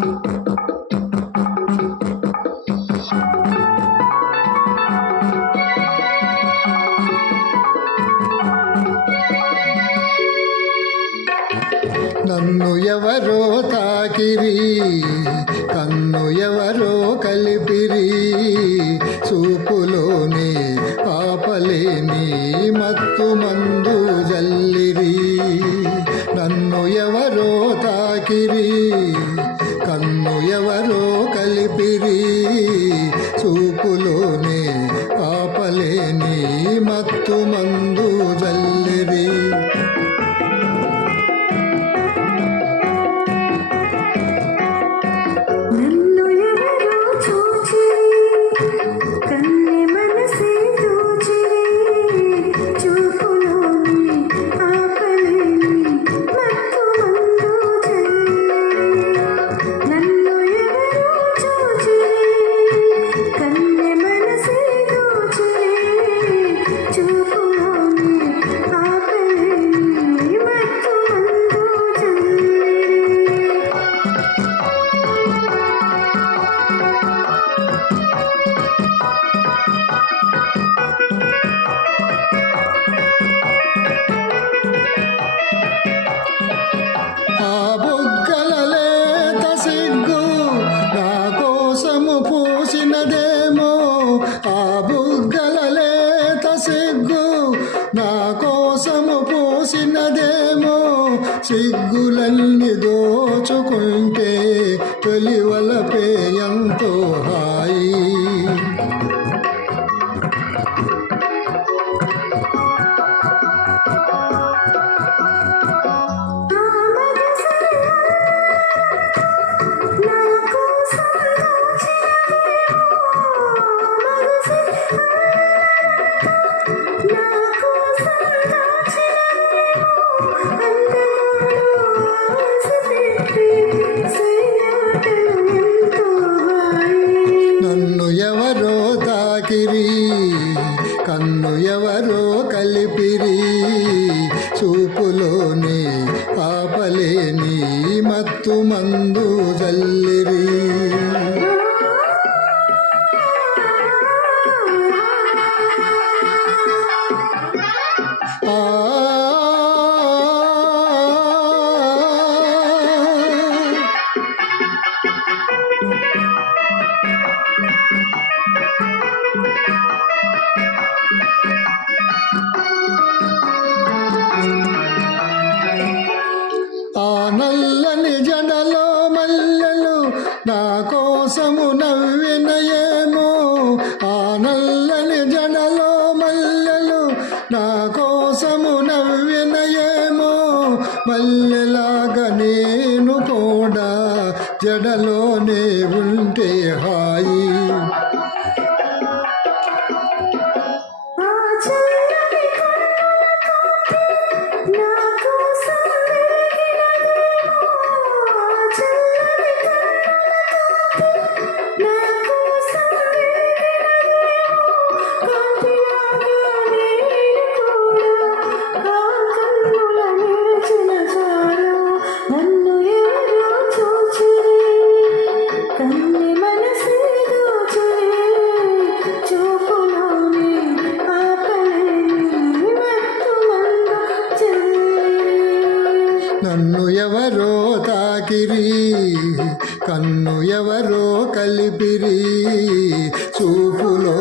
నన్ను ఎవరో తాకిరి, కన్ను ఎవరో కలిపిరి, చూపులోనే ఆపలేని మత్తు మందు జల్లిరి. నన్ను ఎవరో తాకిరి, కన్ను ఎవరో కలిపిరి, చూపులోనే ఆపలేని మత్తు మందు జల్లిరి. నా కోసము పోసినదేమో, సిగ్గులన్నీ దోచుకుంటే తొలివలపే ఎంతో హాయి. కన్ను ఎవరో కలిపిరి, చూపులోనే ఆపలేని మత్తు మందు జల్లిరి. నల్లని జడలో మల్లెలు నా కోసము నవ్వినయేమో, ఆ నల్లని జడలో మల్లెలు నా కోసము నవ్వినయేమో, మల్లెలాగా నేను కూడా జడలోనే ఉంటే హాయి. నన్ను ఎవరో తాకిరి, కన్ను ఎవరో కలిపిరి, చూపులో